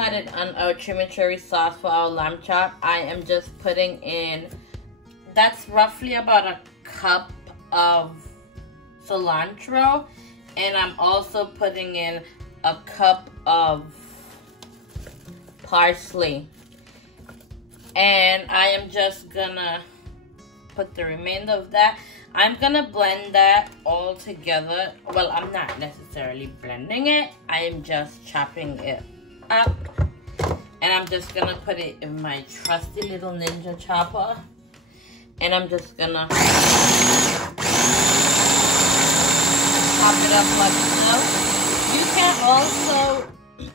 started on our chimichurri sauce for our lamb chop. I am just putting in, that's roughly about a cup of cilantro, and I'm also putting in a cup of parsley. And I am just gonna put the remainder of that. I'm gonna blend that all together. Well, I'm not necessarily blending it. I am just chopping it up. And I'm just gonna put it in my trusty little ninja chopper. And I'm just gonna chop it up like so.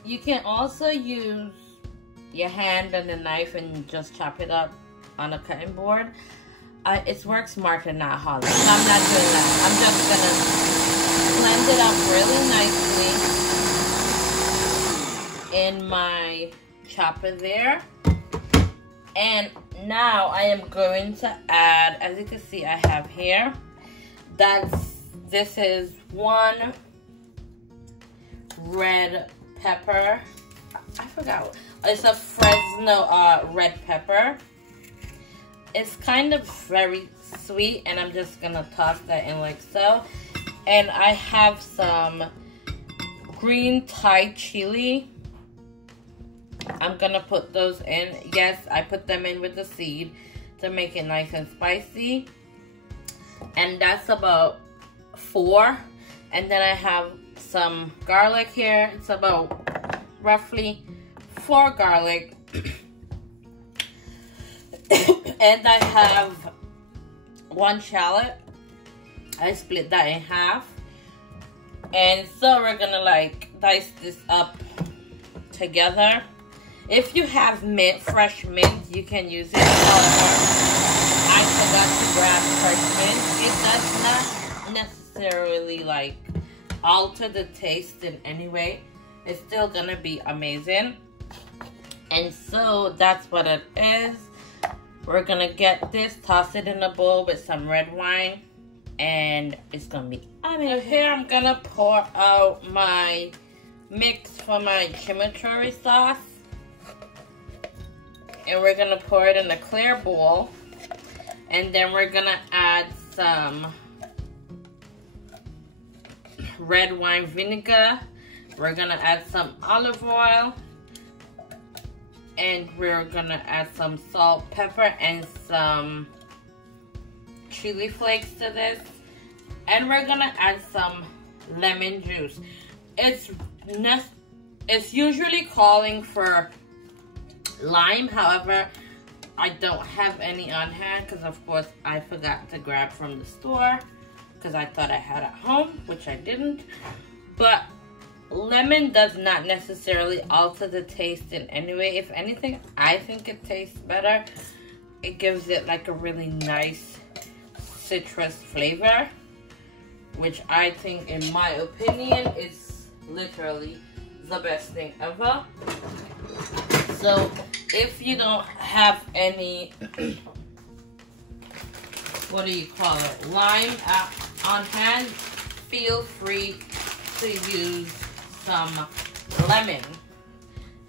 You can also use your hand and the knife and just chop it up on a cutting board. It works smarter, not harder. So I'm not doing that. I'm just gonna blend it up really nicely in my chopper there. And now I am going to add, as you can see, I have here, this is 1 red pepper. I forgot. It's a Fresno red pepper. It's kind of very sweet, and I'm just gonna toss that in like so. And I have some green Thai chili. I'm gonna put those in. Yes, I put them in with the seed to make it nice and spicy. And that's about 4. And then I have some garlic here. It's about roughly 4 garlic. And I have 1 shallot. I split that in half. And so we're gonna like dice this up together. If you have mint, fresh mint, you can use it. However, I forgot to grab fresh mint. It does not necessarily like alter the taste in any way. It's still gonna be amazing. And so that's what it is. We're gonna get this, toss it in a bowl with some red wine, and it's gonna be amazing. So here I'm gonna pour out my mix for my chimichurri sauce. And we're gonna pour it in a clear bowl. And then we're gonna add some red wine vinegar. We're gonna add some olive oil. And we're gonna add some salt, pepper, and some chili flakes to this. And we're gonna add some lemon juice. It's usually calling for lime, however, I don't have any on hand because of course I forgot to grab from the store because I thought I had at home, which I didn't. But lemon does not necessarily alter the taste in any way. If anything, I think it tastes better. It gives it like a really nice citrus flavor, which I think, in my opinion, is literally the best thing ever. So if you don't have any, what do you call it, lime on hand, feel free to use some lemon.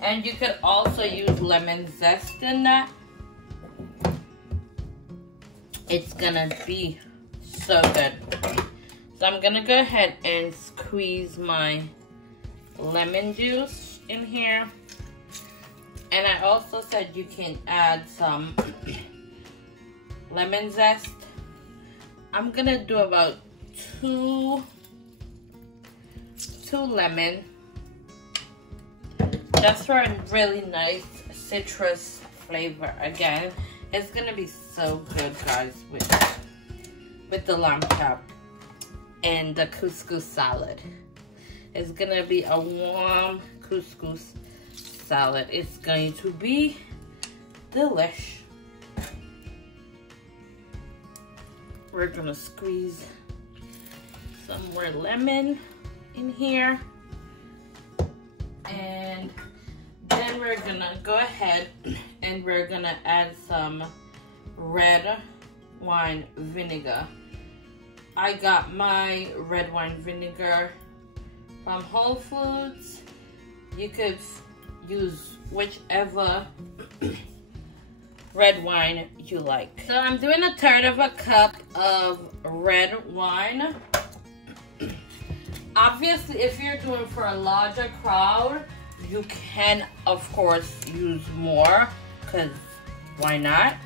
And you could also use lemon zest in that. It's gonna be so good. So I'm gonna go ahead and squeeze my lemon juice in here. And I also said you can add some lemon zest. I'm gonna do about two lemon, just for a really nice citrus flavor. Again, it's gonna be so good, guys, with the lamb chop and the couscous salad. It's gonna be a warm couscous salad. It's going to be delish. We're gonna squeeze some more lemon in here, and then we're gonna go ahead and we're gonna add some red wine vinegar. I got my red wine vinegar from Whole Foods. You could use whichever red wine you like. So I'm doing 1/3 of a cup of red wine. Obviously, if you're doing for a larger crowd, you can, of course, use more, because why not?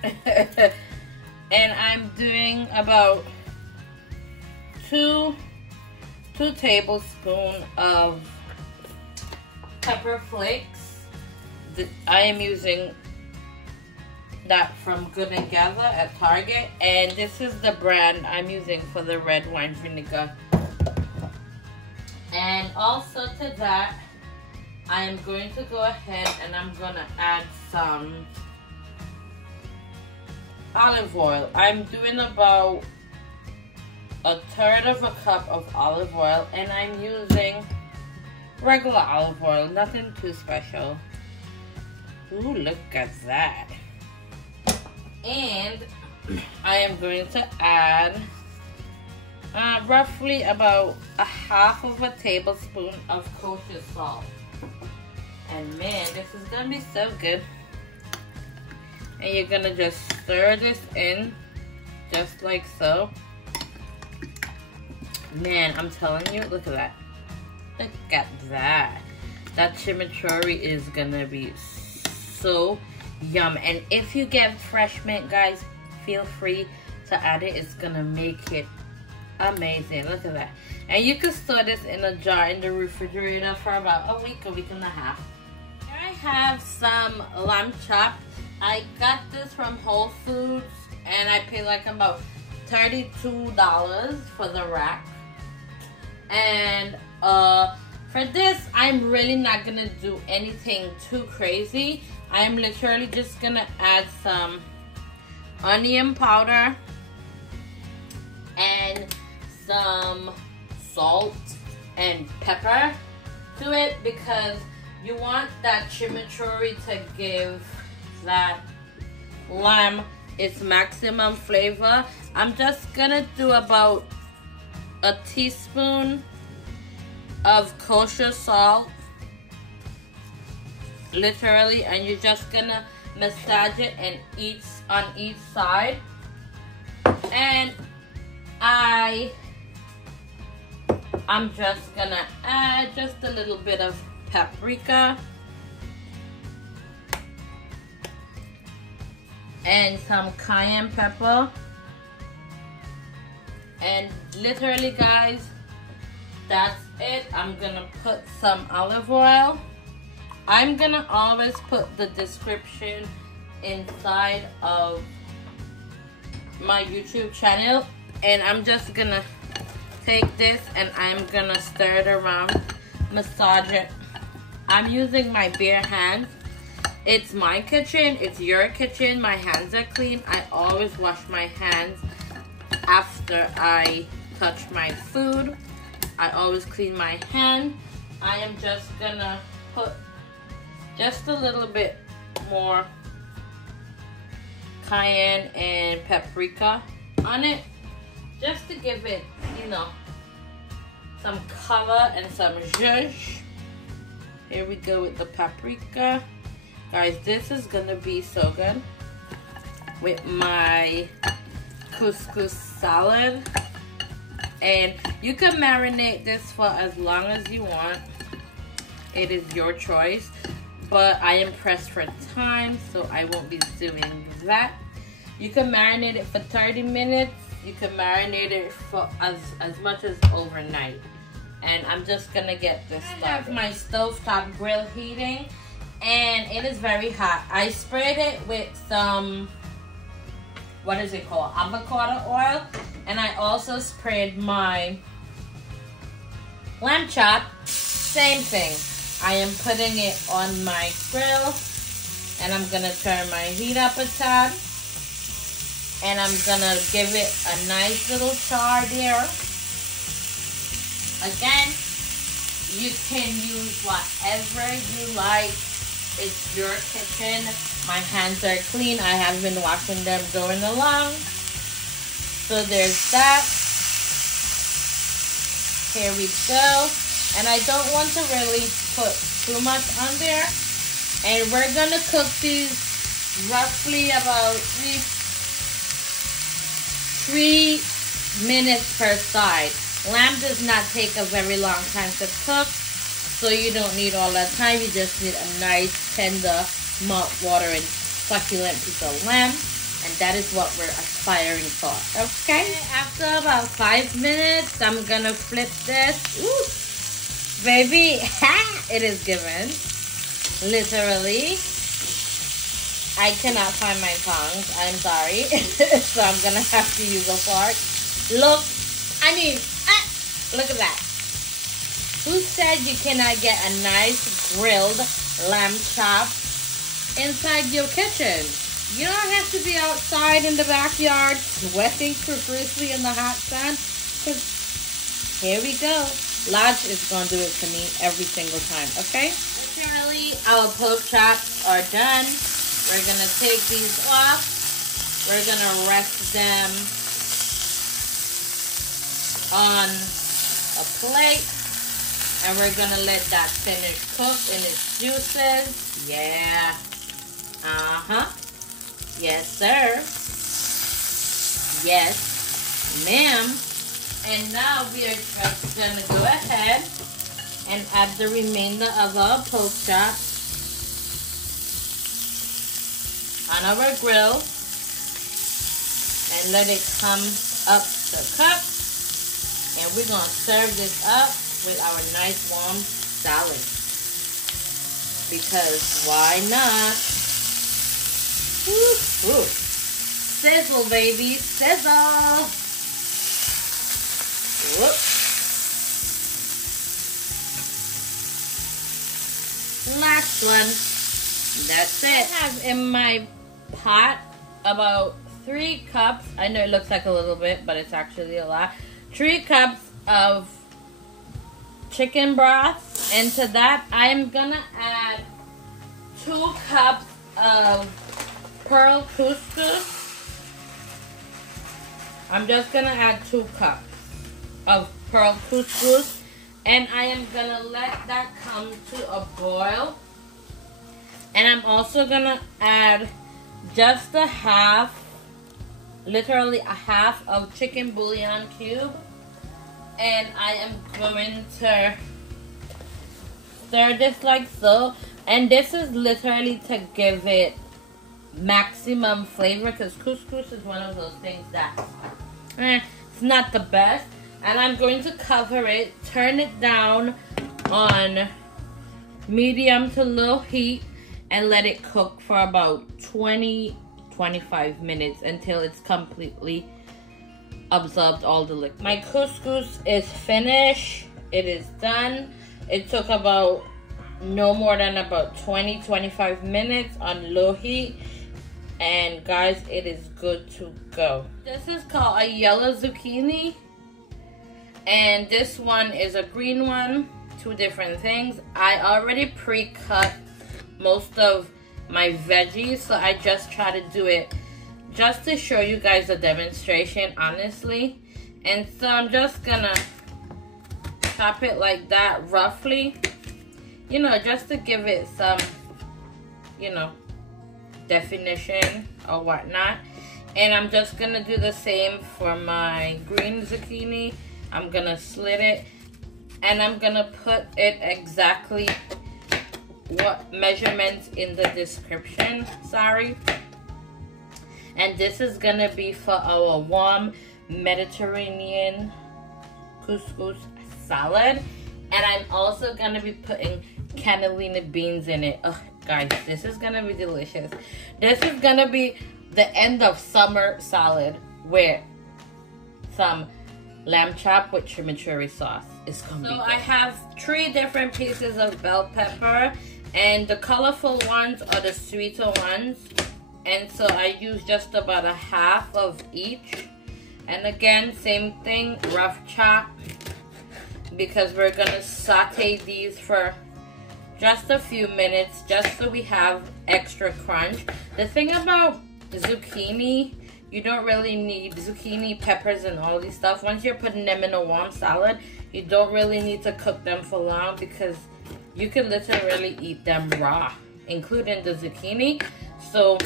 And I'm doing about 2 tablespoons of pepper flakes. I am using that from Good and Gather at Target, and this is the brand I'm using for the red wine vinegar. And also to that, I am going to go ahead and I'm gonna add some olive oil. I'm doing about 1/3 of a cup of olive oil, and I'm using regular olive oil, nothing too special. Ooh, look at that. And I am going to add roughly about 1/2 tablespoon of kosher salt. And man, this is gonna be so good. And you're gonna just stir this in just like so. Man, I'm telling you, look at that. Look at that. That chimichurri is gonna be so yum. And if you get fresh mint, guys, feel free to add it. It's gonna make it amazing. Look at that. And you can store this in a jar in the refrigerator for about a week and a half. Here I have some lamb chop. I got this from Whole Foods, and I paid like about $32 for the rack. And for this, I'm really not gonna do anything too crazy. I'm literally just gonna add some onion powder and some salt and pepper to it, because you want that chimichurri to give that lamb its maximum flavor. I'm just gonna do about a teaspoon of kosher salt, literally, and you're just gonna massage it and on each side. And I'm just gonna add just a little bit of paprika and some cayenne pepper. And literally, guys, that's it. I'm gonna put some olive oil. I'm gonna always put the description inside of my YouTube channel. And I'm just gonna take this and I'm gonna stir it around, massage it. I'm using my bare hands. It's my kitchen, it's your kitchen. My hands are clean. I always wash my hands after I touch my food. I always clean my hand. I am just gonna put just a little bit more cayenne and paprika on it, just to give it, you know, some color and some zhuzh. Here we go with the paprika. Guys, this is gonna be so good with my couscous salad. And you can marinate this for as long as you want. It is your choice. But I am pressed for time, so I won't be doing that. You can marinate it for 30 minutes. You can marinate it for as much as overnight. And I'm just gonna get this started. I have my stovetop grill heating, and it is very hot. I sprayed it with some, what is it called, avocado oil, and I also sprayed my lamb chop. Same thing. I am putting it on my grill, and I'm gonna turn my heat up a tad, and I'm gonna give it a nice little char there. Again, you can use whatever you like. It's your kitchen. My hands are clean. I have been washing them going along. So there's that. Here we go. And I don't want to really put too much on there, And we're gonna cook these roughly about 3 minutes per side. Lamb does not take a very long time to cook, so you don't need all that time. You just need a nice, tender, mouth-watering, succulent piece of lamb. And that is what we're aspiring for. Okay? After about 5 minutes, I'm gonna flip this. Ooh, baby, it is given. Literally. I cannot find my tongs. I'm sorry. So I'm gonna have to use a fork. Look, I mean, look at that. Who said you cannot get a nice grilled lamb chop inside your kitchen? You don't have to be outside in the backyard sweating profusely in the hot sun. Because here we go. Lodge is going to do it for me every single time, okay? Literally, our pork chops are done. We're going to take these off. We're going to rest them on a plate. And we're going to let that finish cook in its juices. Yeah. Uh-huh. Yes, sir. Yes, ma'am. And now we are just going to go ahead and add the remainder of our pork chop on our grill and let it come up to cook. And we're going to serve this up with our nice warm salad. Because why not? Woo, woo. Sizzle, baby, sizzle. Whoop. Last one. That's it. I have in my pot about 3 cups. I know it looks like a little bit, but it's actually a lot. 3 cups of chicken broth. And to that, I'm gonna add 2 cups of pearl couscous. I'm just gonna add 2 cups of pearl couscous, and I am gonna let that come to a boil. And I'm also gonna add just a half, literally a half of chicken bouillon cube, and I am going to stir this like so. And this is literally to give it maximum flavor, because couscous is one of those things that it's not the best. And I'm going to cover it, turn it down on medium to low heat, and let it cook for about 20-25 minutes until it's completely absorbed all the liquid. My couscous is finished. It is done. It took about no more than about 20-25 minutes on low heat. And guys, it is good to go. This is called a yellow zucchini. And this one is a green one. 2 different things. I already pre-cut most of my veggies, so I just try to do it just to show you guys a demonstration, honestly. And so I'm just gonna chop it like that roughly, you know, just to give it some, you know, definition or whatnot. And I'm just gonna do the same for my green zucchini. I'm gonna slit it, and I'm gonna put it exactly what measurements in the description, sorry. And this is gonna be for our warm Mediterranean couscous salad. And I'm also gonna be putting cannellini beans in it. Ugh, guys, this is gonna be delicious. This is gonna be the end of summer salad with some lamb chop with chimichurri sauce. It's gonna be good. I have 3 different pieces of bell pepper, and the colorful ones are the sweeter ones. And so I use just about a half of each. And again, same thing, rough chop, because we're gonna saute these for just a few minutes, just so we have extra crunch. The thing about zucchini, you don't really need zucchini, peppers, and all these stuff. Once you're putting them in a warm salad, you don't really need to cook them for long, because you can literally eat them raw including the zucchini. So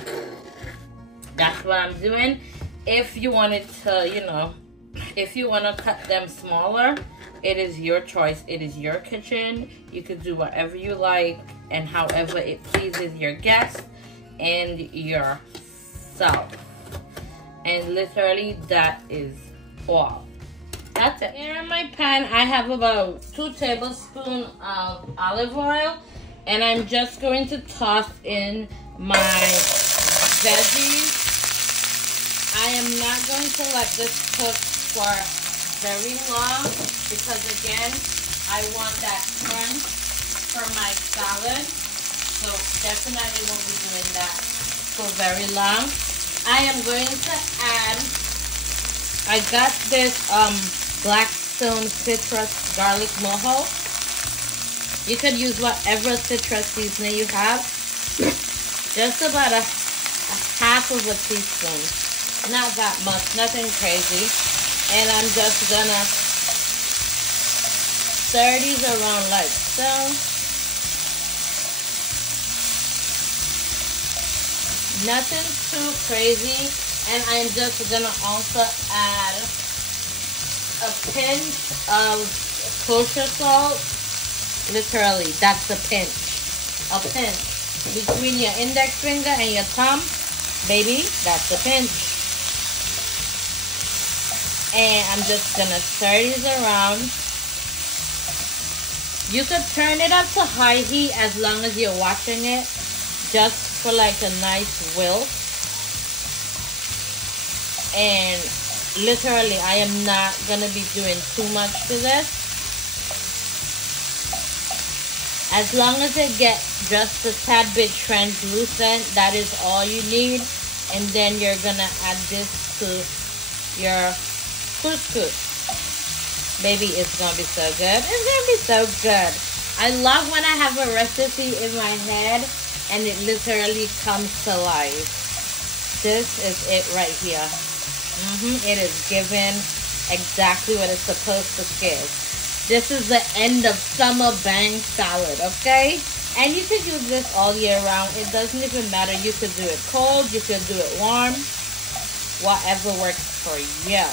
that's what I'm doing. If you wanted to, you know, if you want to cut them smaller, it is your choice. It is your kitchen. You could do whatever you like and however it pleases your guests and yourself. And literally, that is all. That's it. Here in my pan, I have about 2 tablespoons of olive oil. And I'm just going to toss in my veggies. I am not going to let this cook for very long because, again, I want that crunch for my salad. So definitely won't be doing that for very long. I am going to add, I got this Blackstone citrus garlic mojo. You could use whatever citrus seasoning you have. Just about a half of a teaspoon. Not that much, nothing crazy. And I'm just gonna stir these around like so. Nothing too crazy. And I'm just gonna also add a pinch of kosher salt. Literally, that's a pinch. A pinch. Between your index finger and your thumb, baby, that's a pinch. And I'm just gonna stir these around. You could turn it up to high heat as long as you're watching it, just for like a nice wilt. And literally, I am not gonna be doing too much to this. As long as it gets just a tad bit translucent, that is all you need. And then you're gonna add this to your couscous. Baby, it's gonna be so good. It's gonna be so good. I love when I have a recipe in my head and it literally comes to life. This is it right here. It is given exactly what it's supposed to give. This is the end of summer bang salad, okay? And you could use this all year round. It doesn't even matter. You could do it cold. You could do it warm. Whatever works for you.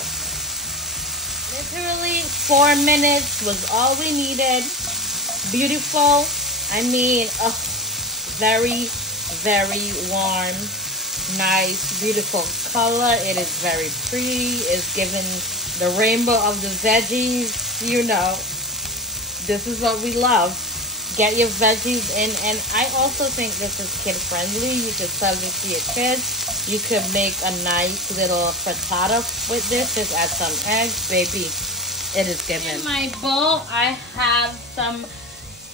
Literally 4 minutes was all we needed. Beautiful. I mean, very, very warm. Nice, beautiful color. It is very pretty. It's giving the rainbow of the veggies. You know, this is what we love. Get your veggies in. And I also think this is kid friendly. You could serve this to your kids. You could make a nice little frittata with this. Just add some eggs. Baby, it is given. In my bowl, I have some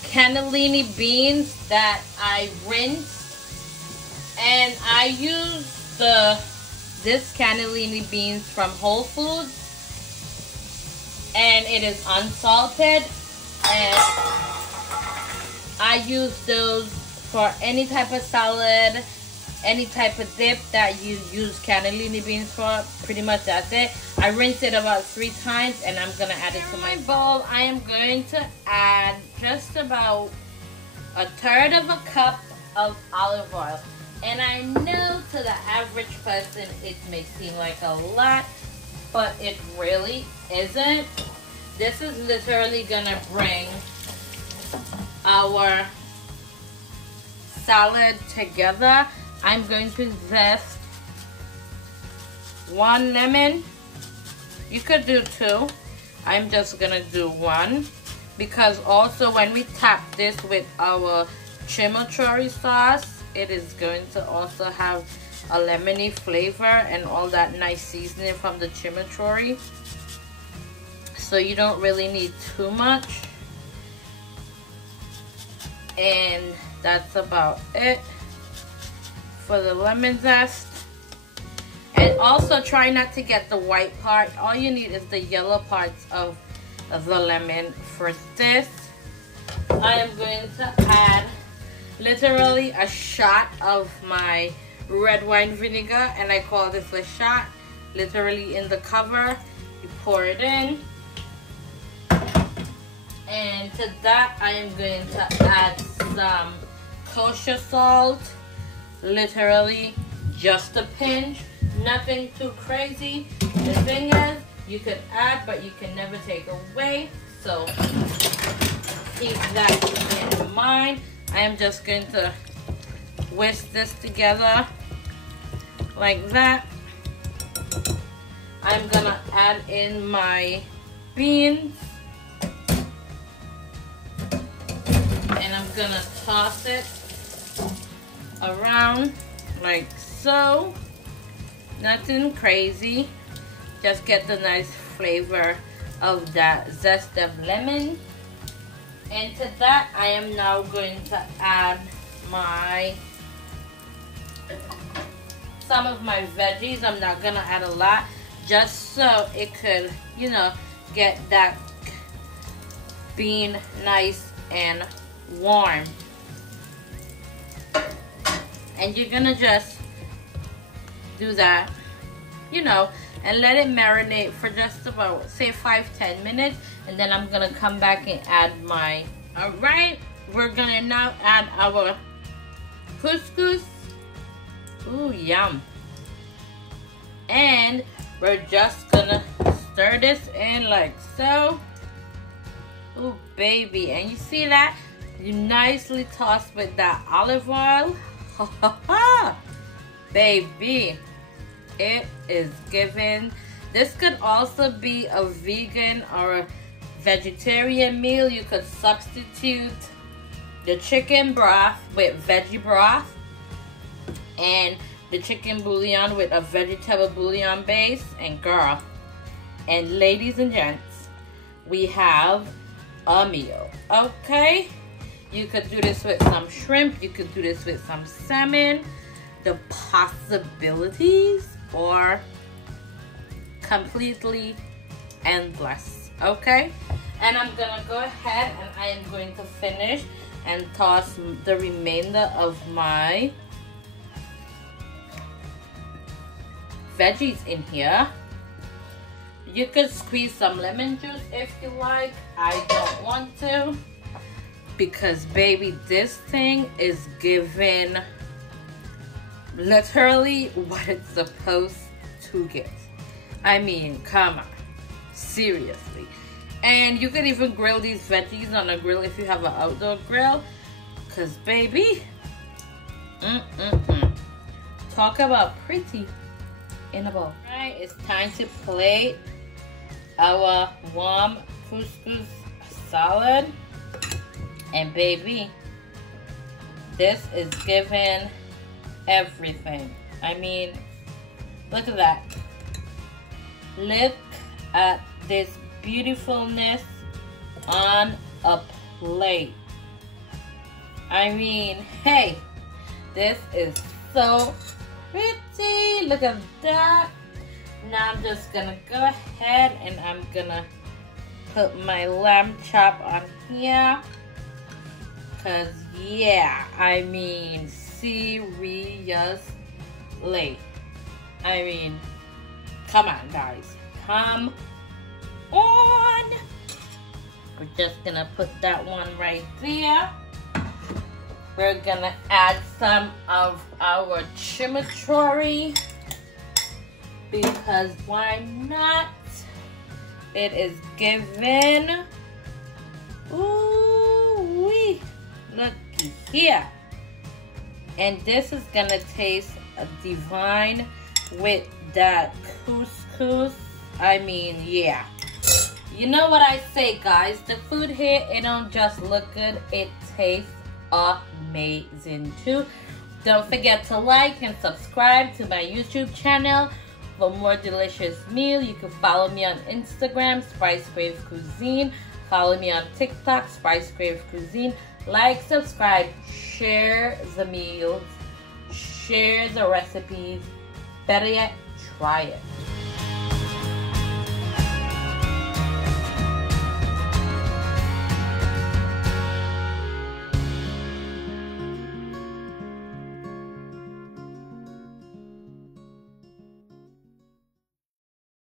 cannellini beans that I rinsed. And I use this cannellini beans from Whole Foods. And it is unsalted. And I use those for any type of salad, any type of dip that you use cannellini beans for. Pretty much that's it. I rinsed it about 3 times and I'm going to add it to my bowl. I am going to add just about 1/3 of a cup of olive oil. And I know to the average person it may seem like a lot, but it really isn't. This is literally gonna bring our salad together. I'm going to zest 1 lemon. You could do 2. I'm just gonna do 1 because also when we tap this with our chimichurri sauce, it is going to also have a lemony flavor and all that nice seasoning from the chimichurri. So you don't really need too much. And that's about it for the lemon zest. And also try not to get the white part. All you need is the yellow parts of the lemon for this. I am going to add literally a shot of my red wine vinegar, and I call this a shot. Literally in the cover, you pour it in. And to that, I am going to add some kosher salt, literally just a pinch, nothing too crazy. The thing is, you can add, but you can never take away, so keep that in mind. I am just going to whisk this together like that. I'm gonna add in my beans, and I'm gonna toss it around like so. Nothing crazy, just get the nice flavor of that zest of lemon. And to that, I am now going to add some of my veggies. I'm not gonna add a lot, just so it could, you know, get that bean nice and warm. And you're gonna just do that, you know, and let it marinate for just about, say, 5-10 minutes, and then I'm gonna come back and add my, all right, we're gonna now add our couscous. Ooh, yum. And we're just gonna stir this in like so. Ooh, baby, and you see that? You nicely toss with that olive oil. Baby, it is given. This could also be a vegan or a vegetarian meal. You could substitute the chicken broth with veggie broth and the chicken bouillon with a vegetable bouillon base. And girl, and ladies and gents, we have a meal. Okay, you could do this with some shrimp, you could do this with some salmon. The possibilities are completely endless. Okay, and I'm gonna go ahead and I am going to finish and toss the remainder of my veggies in here. You could squeeze some lemon juice if you like. I don't want to, because baby, this thing is given literally what it's supposed to get. I mean, come on, seriously. And you could even grill these veggies on a grill if you have an outdoor grill, because baby, talk about pretty in a bowl. Alright, it's time to plate our warm couscous salad. And baby, this is given everything. I mean, look at that. Look at this beautifulness on a plate. I mean, hey, this is so pretty. Look at that. Now I'm just gonna go ahead and I'm gonna put my lamb chop on here, cause yeah, I mean, seriously, I mean, come on guys, come on. We're just gonna put that one right there. We're gonna add some of our chimichurri, because why not? It is given. Ooh wee, looky here. And this is gonna taste divine with that couscous. I mean, yeah. You know what I say, guys? The food here, it don't just look good, it tastes amazing too. Don't forget to like and subscribe to my YouTube channel for more delicious meal. You can follow me on Instagram, Spice Crave Cuisine. Follow me on TikTok, Spice Crave Cuisine. Like, subscribe, share the meals, share the recipes. Better yet, try it.